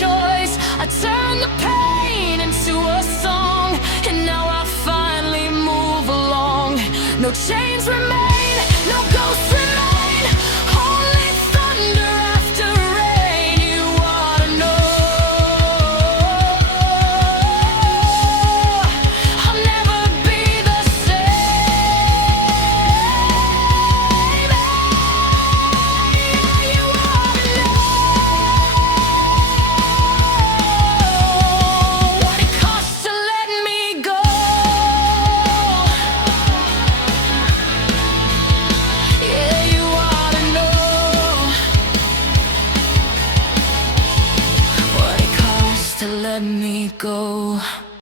choice. I turned the pain into a song, and now I finally move along. No chains remain, no ghosts remain, only thunder after rain. You ought to know I'll never be the same. You ought to know what it costs to let me go. Yeah, you ought to know what it costs to let me go.